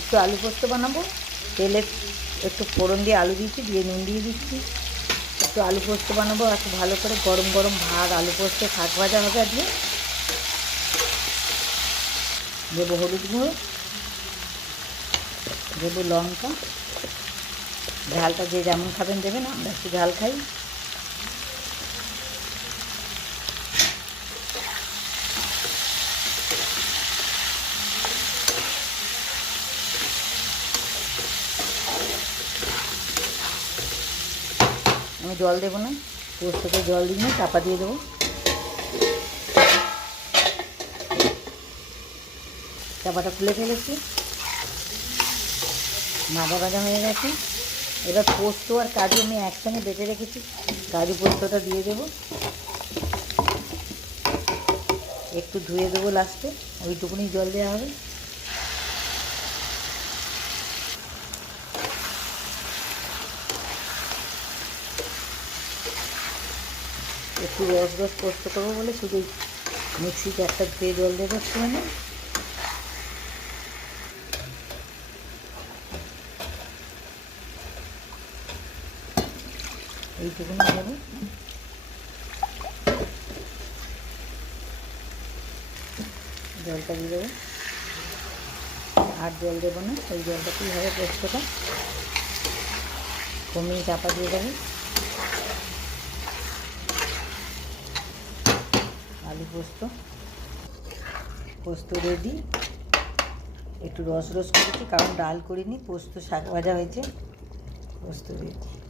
একটু আলু পোস্ত বানাবো। তেলে একটু ফোড়ন দিয়ে আলু দিয়েছি, দিয়ে নুন দিয়ে দিচ্ছি। একটু আলু পোস্ত বানাবো, একটু ভালো করে গরম গরম ভাত আলু পোস্তে শাক ভাজা হবে। দিয়ে দেবো হলুদ গুঁড়ো, দেবো লঙ্কা, ঝালটা যে যেমন খাবেন দেবেন, আমরা একটু ঝাল খাই। আমি জল দেবো না, পোস্ততে জল দিয়ে চাপা দিয়ে দেবো। চাপাটা খুলে ফেলেছি, ভাজা ভাজা হয়ে গেছে। এবার পোস্ত আর কাজু আমি একসঙ্গে বেটে রেখেছি, কাজু পোস্তটা দিয়ে দেবো। একটু ধুয়ে দেবো লাস্টে, ওইটুকুনি জল দেওয়া হবে। একটু রস রস পোস্ত করবো বলে শুধু মিক্সিতে একটা ধুয়ে জল দেবো একটুখানি। এইটুকুনি দেবো। জলটা দিয়ে দেবো, আর জল দেবো না, ওই জলটাতেই হবে পোস্তটা। কমিয়ে চাপা দিয়ে দেবো। আলু পোস্ত রেডি। একটু রস রস করেছি কারণ ডাল করিনি, পোস্ত শাক ভাজা হয়েছে। পোস্ত রেডি।